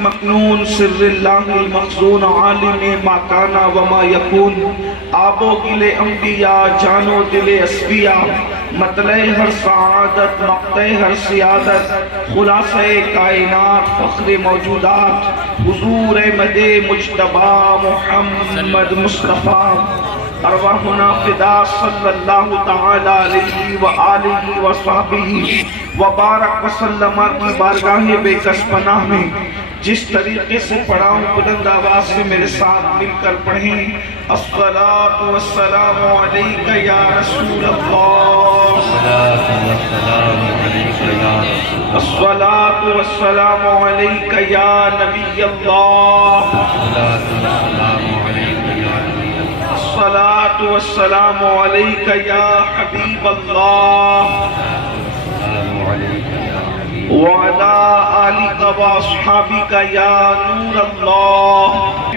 مکنون سر اللہ المخزون عالم ما کانا وما یکون آب و گل انبیاء جان و دل اسبیاء مطلع ہر سعادت مقطع ہر سیادت خلاصہ کائنات فخر موجودات حضور احمد مجتبی محمد مصطفیٰ ارواحنا فدا صلی اللہ تعالی علیہ وآلہ وصحبہ وبارک وسلم کی بارگاہ بے کس پناہ میں جس طریقے سے پڑھاؤں بلند آواز سے میرے ساتھ مل کر پڑھیں الصلاة والسلام علیک یا رسول اللہ الصلاة والسلام علیک یا نبی اللہ الصلاة والسلام علیک یا حبیب اللہ وعلا آلک و اصحابک یا نور اللہ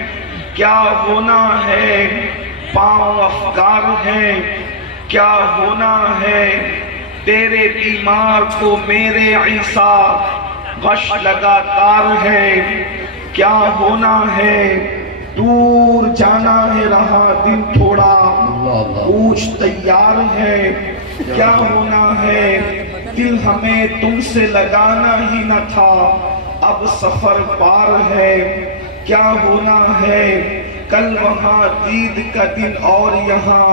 کیا ہونا ہے پاؤں افکار ہیں کیا ہونا ہے تیرے بیمار کو میرے عیسیٰ غش لگاتار ہے کیا ہونا ہے دور جانا ہے رہا دن تھوڑا پوچھ تیار ہے کیا ہونا ہے دل ہمیں تم سے لگانا ہی نہ تھا اب سفر پار ہے کیا ہونا ہے کل وہاں دید کا دن اور یہاں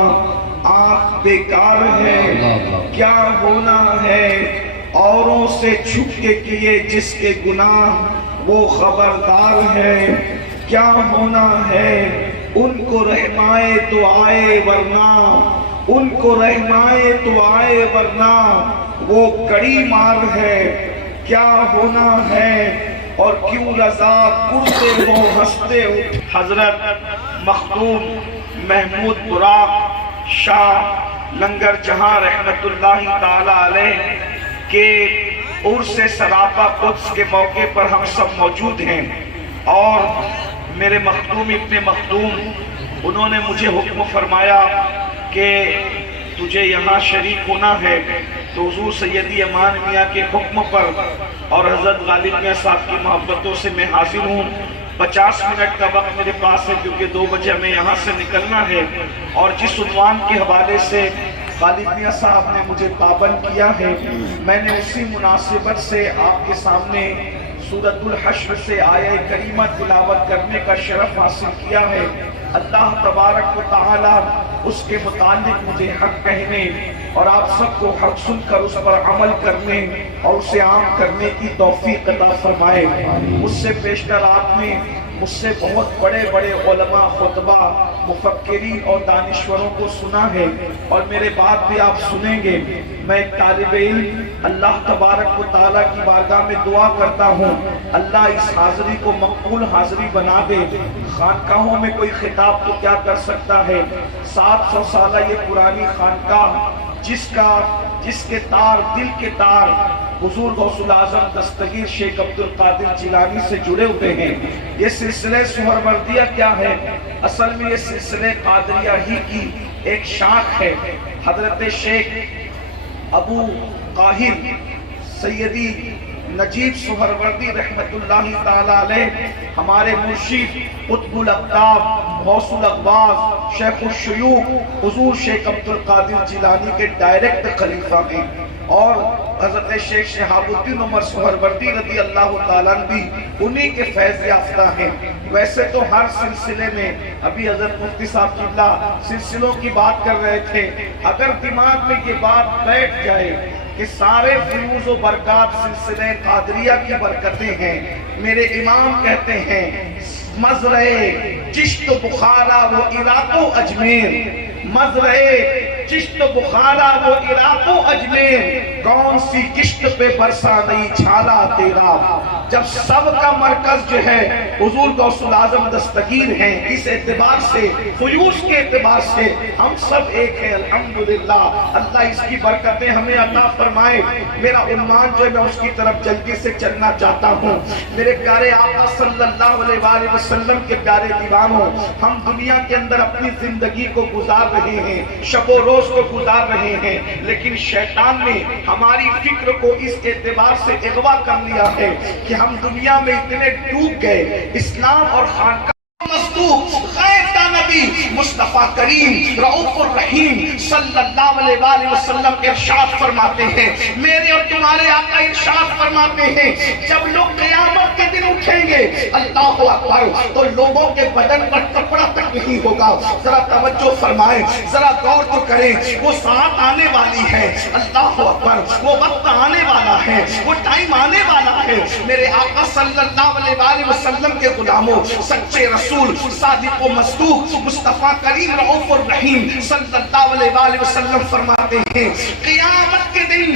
آنکھ بیکار ہے کیا ہونا ہے اوروں سے چھپ کے کیے جس کے گناہ وہ خبردار ہے کیا ہونا ہے ان کو رحمائے تو آئے ورنہ ان کو رحمائے تو آئے ورنہ وہ کڑی مار ہے کیا ہونا ہے اور کیوں رضا کرتے ہو ہنستے ہو حضرت مخدوم محمود براق شاہ لنگر جہاں رحمت اللہ تعالی علیہ کے عرس سراپا قدس کے موقع پر ہم سب موجود ہیں اور میرے مخدوم ابن مخدوم انہوں نے مجھے حکم فرمایا کہ تجھے یہاں شریک ہونا ہے تو حضور سیدی امان میاں کے حکم پر اور حضرت غالب میاں صاحب کی محبتوں سے میں حاضر ہوں 50 منٹ کا وقت میرے پاس ہے کیونکہ 2 بجے ہمیں یہاں سے نکلنا ہے اور جس عنوان کے حوالے سے غالب میاں صاحب نے مجھے پابند کیا ہے میں نے اسی مناسبت سے آپ کے سامنے سورۃ الحشر سے آیہ کریمہ تلاوت کرنے کا شرف حاصل کیا ہے اللہ تبارک و تعالی اس کے متعلق مجھے حق کہنے اور آپ سب کو حق سن کر اس پر عمل کرنے اور اسے عام کرنے کی توفیق عطا فرمائے مجھ سے پیشتر آپ نے مجھ سے بہت بڑے بڑے علماء خطبہ مفکرین اور دانشوروں کو سنا ہے اور میرے بعد بھی آپ سنیں گے میں ایک طالب علم اللہ تبارک و تعالیٰ کی بارگاہ میں دعا کرتا ہوں اللہ اس حاضری کو مقبول حاضری بنا دے خانقاہوں میں کوئی خطاب تو کیا کر سکتا ہے 700 سالہ یہ پرانی خانقاہ جس کے تار دل کے تار حضور غوث الاعظم دستگیر شیخ عبدالقادر جیلانی سے جڑے ہوئے ہیں یہ سلسلہ سہروردیہ کیا ہے اصل میں یہ سلسلہ قادریہ ہی کی ایک شاخ ہے حضرت شیخ ابو قاہر سیدی نجیب سہروردی رحمت اللہ تعالی علیہ ہمارے مرشد قطب الاقطاب غوث الاغواث شیخ الشیوخ حضور شیخ عبدالقادر جیلانی کے ڈائریکٹ خلیفہ ہیں اور حضرت شیخ شہاب الدین عمر سہروردی رضی اللہ تعالیٰ بھی انہی کے فیض یافتہ ہیں ویسے تو ہر سلسلے میں ابھی حضرت مفتی صاحب قبلہ سلسلوں کی بات کر رہے تھے اگر دماغ میں یہ بات بیٹھ جائے کہ سارے فیوز و برکات سلسلے قادریہ کی برکتیں ہیں میرے امام کہتے ہیں مزرعے چشت بخارا و عراق و اجمیر مزرعے چشت بخارا و عراق و اجمیر کون سی کشت پہ برسا نہیں چھالا تیرا جب سب کا مرکز جو ہے حضور غوث الاعظم دستگیر ہیں اس اعتبار سے فیوز کے اعتبار سے ہم سب ایک ہیں الحمدللہ اللہ اس کی برکتیں ہمیں عطا فرمائے میرا عنوان جو ہے میں اس کی طرف جلدی سے چلنا چاہتا ہوں میرے پیارے آقا صلی اللہ علیہ وآلہ وسلم کے پیارے دیوانوں ہم دنیا کے اندر اپنی زندگی کو گزار رہے ہیں شب و روز کو گزار رہے ہیں لیکن شیطان نے ہماری فکر کو اس اعتبار سے اغوا کر لیا ہے کہ کہ ہم دنیا میں اتنے ڈوب گئے، اسلام اور خانقاہ مصدوق غیر کا نبی مصطفیٰ کریم رؤوف الرحیم صلی اللہ علیہ وآلہ وسلم ارشاد فرماتے ہیں، میرے اور تمہارے آقا ارشاد فرماتے ہیں، جب لوگ قیامت کے دن اٹھیں گے اللہ اکبر تو لوگوں کے بدن پر کپڑا تک نہیں ہوگا۔ ذرا توجہ فرمائیں، ذرا غور تو کریں، وہ ساعت آنے والی ہے، اللہ اکبر وہ وقت آنے والا ہے، وہ ٹائم آنے والا ہے۔ میرے آقا صلی اللہ علیہ وآلہ وسلم کے غلاموں، سچے رسول صادق و مصدوق مصطفیٰ کریم رؤوف الرحیم صلی اللہ علیہ وآلہ وسلم فرماتے ہیں، قیامت کے دن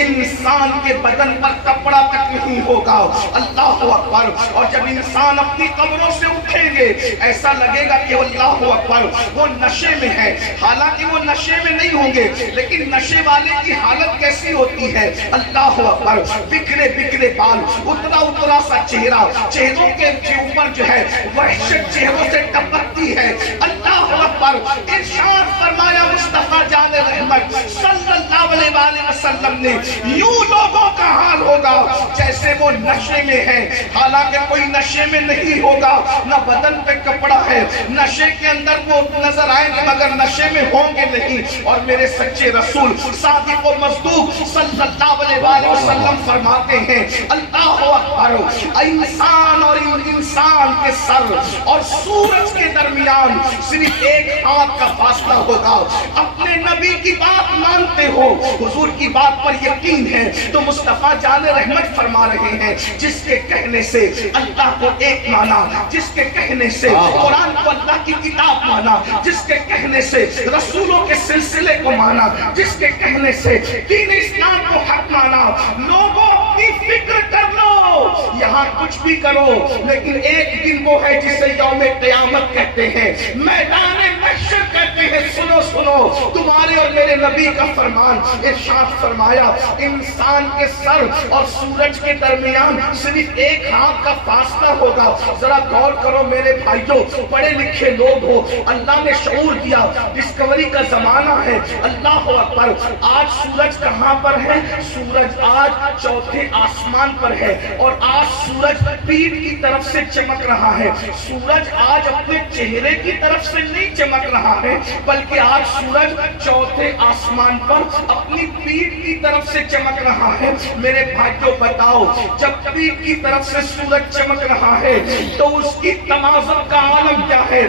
انسان کے بدن پر کپڑا تک نہیں ہوگا، اللہ اکبر۔ اور جب انسان اپنی قبروں سے اٹھیں گے ایسا لگے گا کہ اللہ اکبر وہ نشے میں ہے، حالانکہ وہ نشے میں نہیں ہوں گے، لیکن نشے والے کی حالت کیسی ہوتی ہے، اللہ اکبر، بکھرے بکھرے بال، اترا اترا سا چہرہ، چہروں کے اوپر جو ہے وحشت چہروں سے ٹپکتی ہے، اللہ اکبر۔ ارشاد فرمایا مصطفیٰ جان رحمت صلی اللہ علیہ وآلہ وسلم نے، یوں لوگوں کا حال ہوگا جیسے وہ نشے میں ہے، حالانکہ کوئی نشے میں نہیں ہوگا، نہ بدن پہ کپڑا ہے، نشے کے اندر وہ نظر آئیں گے مگر نشے میں ہوں گے نہیں۔ اور میرے سچے رسول صادق و مصدوق صلی اللہ علیہ وآلہ وسلم فرماتے ہیں، اللہ اکبر، انسان اور انسان کے سر اور سورج کے درمیان صرف ایک ہاتھ کا فاصلہ ہوگا۔ اپنے نبی کی بات مانتے ہو، حضور کی بات پر یقین ہے تو مصطفیٰ جان رحمت فرما رہے ہیں، جس کے کہنے سے اللہ کو ایک مانا، جس کے کہنے سے قرآن کو اللہ کی کتاب مانا، جس کے کہنے سے رسولوں کے سلسلے کو مانا، جس کے کہنے سے دین اسلام کو حق مانا۔ لوگوں اپنی فکر کر لو، یہاں کچھ بھی کرو، لیکن ایک دن وہ ہے جسے یوم قیامت کہتے ہیں، میدان محشر کہتے ہیں۔ سنو سنو، تمہارے اور میرے نبی کا فرمان، ارشاد فرمایا انسان کے سر اور سورج کے درمیان صرف ایک ہاتھ کا فاصلہ ہوگا۔ ذرا غور کرو میرے بھائیوں، پڑھے لکھے لوگ ہو، اللہ نے شعور دیا، ڈسکوری کا زمانہ ہے، اللہ اکبر۔ آج سورج کہاں پر ہے؟ سورج آج چوتھے آسمان پر ہے، اور آج سورج پیٹھ کی طرف سے چمک رہا ہے۔ سورج آج اپنے چہرے کی طرف سے نہیں چمک رہا ہے، بلکہ آج سورج چوتھے آسمان پر اپنی پیٹھ کی طرف سے چمک رہا ہے۔ میرے بھائیوں بتاؤ، جب پیٹھ کی طرف سے سورج چمک رہا ہے تو اس کی تمازن کا عالم کیا ہے؟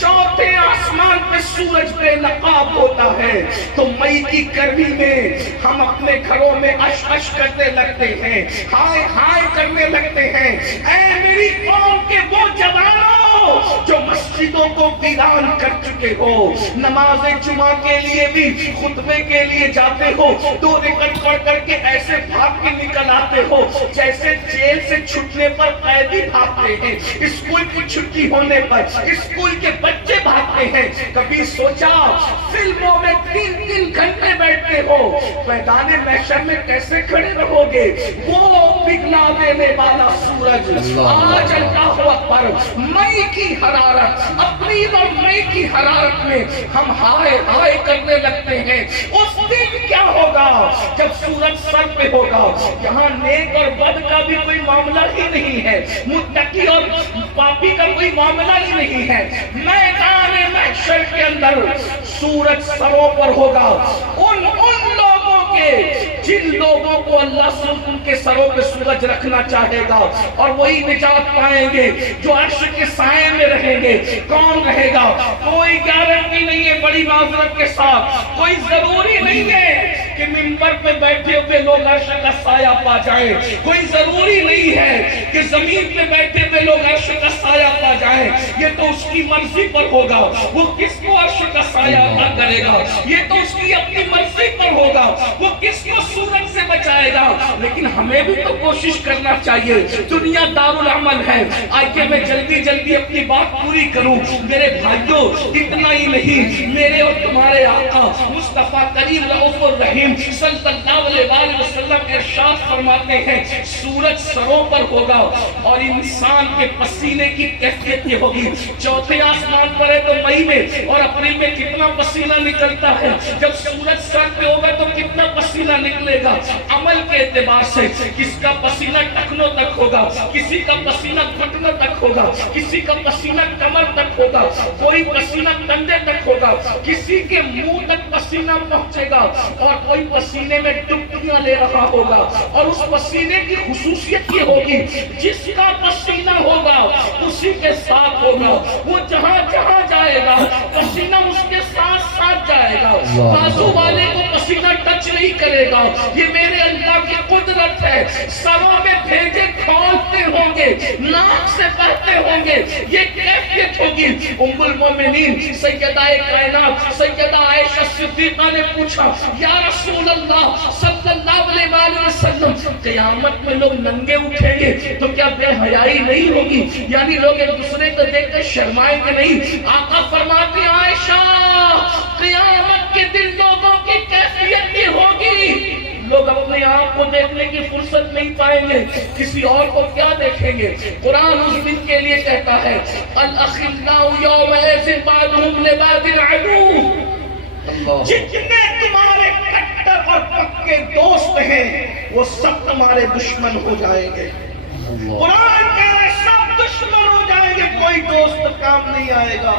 چوتھے آسمان پہ سورج بے نقاب ہوتا ہے تو مئی کی گرمی میں ہم اپنے گھروں میں اش اش کرنے لگتے ہیں، ہائے ہائے کرنے لگتے ہیں۔ اے میری قوم کے وہ جوانوں جو مسجدوں کو ویران کر چکے ہو، نماز جمعہ کے لیے بھی خطبے کے لیے جاتے ہو، 2 رکعت پڑھ کر کے ایسے بھاگ کے نکل آتے ہو جیسے جیل سے چھٹنے پر قیدی بھاگتے ہیں، اسکول کی چھٹی ہونے پر اسکول کے بچے بھاگتے ہیں۔ کبھی سوچا فلموں میں 3 گھنٹے بیٹھتے ہو، میدان محشر میں کیسے کھڑے رہو گے؟ وہ پگھلا دینے والا سورج آج اللہ اکبر مئی کی حرارت، اپریل اور مئی کی حرارت میں ہم ہائے ہائے کرنے لگتے ہیں۔ اس دن کیا ہوگا جب سورج سر پہ ہوگا؟ یہاں نیک اور بد کا بھی کوئی معاملہ ہی نہیں ہے، متقی اور پاپی کا کوئی معاملہ ہی نہیں ہے۔ میدان محشر کے اندر سورج سروں پر ہوگا، ان لوگوں کے جن لوگوں کو اللہ سے ان کے سروں پہ سورج رکھنا چاہے گا، اور وہی نجات پائیں گے جو عرش کے سائے میں رہیں گے۔ کون رہے گا؟ کوئی گارنٹی نہیں ہے، بڑی معذرت کے ساتھ کوئی ضروری نہیں ہے کہ منبر پہ بیٹھے ہوئے لوگ عرش کا سایہ پا جائیں، کوئی ضروری نہیں ہے کہ زمین پہ بیٹھے ہوئے لوگ عرش کا سایہ پا جائیں۔ یہ تو اس کی مرضی پر ہوگا، وہ کس کو عرش کا سایہ عطا کرے گا، یہ تو اس کی اپنی مرضی پر ہوگا، وہ کس کو سورج سے بچائے گا۔ لیکن ہمیں بھی تو کوشش کرنا چاہیے، دنیا دارالعمل ہے۔ آئیے میں جلدی جلدی اپنی بات پوری کروں۔ میرے بھائیوں، اتنا ہی نہیں، میرے اور تمہارے آقا مصطفیٰ کریم رؤوف الرحیم صلی اللہ علیہ وسلم ارشاد فرماتے ہیں، سورج سروں پر ہوگا اور انسان کے پسینے کی کی کیفیت یہ ہوگی. چوتھے آسمان پر ہے تو مئی میں اور اپریل میں کتنا پسینہ نکلتا ہے. جب سورج سر پہ ہوگا تو کتنا پسینہ نکلے گا. عمل کے اعتبار سے کس کا پسینہ ٹخنوں تک ہوگا, کسی کا پسینہ گھٹنوں تک ہوگا, کسی کا پسینہ کمر تک ہوگا, کوئی پسینہ کندھے تک ہوگا, کسی کے منہ تک پسینہ پہنچے گا, اور کوئی پسینے میں ڈبکیاں لے رہا ہوگا. اور اس پسینے کی خصوصیت یہ ہوگی جس کا پسینہ ہوگا اسی کے ساتھ ہوگا. وہ جہاں جہاں جائے گا پسینہ اس کے ساتھ ساتھ جائے گا. بازو والے کو پسینہ ٹچ نہیں کرے گا. یہ میرے اللہ کی قدرت ہے. سروں میں بھیجے کھولتے ہوں گے, ناک سے بہتے ہوں گے. یہ کیفیت ہوگی. ام المومنین سیدہ کائنات سیدہ عائشہ صدیقہ نے پوچھا, یا رسول اللہ صلی اللہ علیہ وسلم, قیامت میں لوگ ننگے اٹھیں گے تو کیا بے حیائی نہیں ہوگی؟ یعنی لوگ ایک دوسرے کو دیکھ کر شرمائیں گے نہیں؟ آقا فرماتے ہیں, عائشہ قیامت کے دن لوگوں کی کیفیت یہ ہوگی, لوگ اپنے آپ کو دیکھنے کی فرصت نہیں پائیں گے, کسی اور کو کیا دیکھیں گے. قرآن اس دن کے لیے کہتا ہے, الاخلاء یومئذ بعضهم لبعض عدو. جتنے تمہارے کٹر اور پکے دوست ہیں وہ سب تمہارے دشمن ہو جائیں گے. قرآن کہہ رہے سب دشمن ہو جائیں گے, کوئی دوست کام نہیں آئے گا.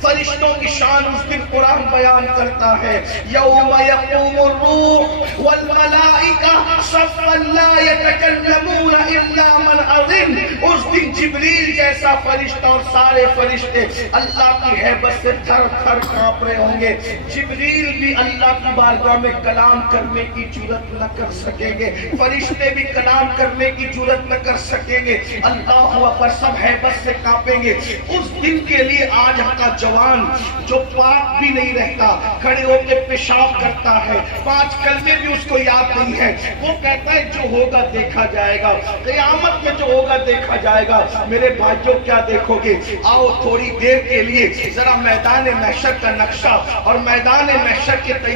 فرشتوں کی شان اس دن قرآن بیان کرتا ہے, یوم یقوم الروح والملائکہ صفا لا یتکلمون الا من اذن. اس دن جبریل جیسا فرشتہ اور سارے فرشتے اللہ کی ہیبت سے تھر تھر کانپ رہے ہوں گے. جبریل بھی اللہ کی بارگاہ میں کلام کرنے کی جرات نہ کر سکیں گے, فرشتے بھی کلام کرنے کی جرات نہ کر سکیں گے. اللہ اکبر, سب ہیبت سے کانپیں گے. اس دن کے لیے آج کا جوان جو پاک بھی نہیں رہتا, کھڑے ہو کے پیشاب کرتا ہے, 5 کلمے بھی اس کو یاد نہیں ہے, وہ کہتا ہے جو ہوگا دیکھا جائے گا, قیامت میں جو ہوگا دیکھا جائے گا. میرے بھائیوں کیا دیکھو گے؟ آؤ تھوڑی دیر کے لیے ذرا میدان محشر کا نقشہ اور میدان محشر کے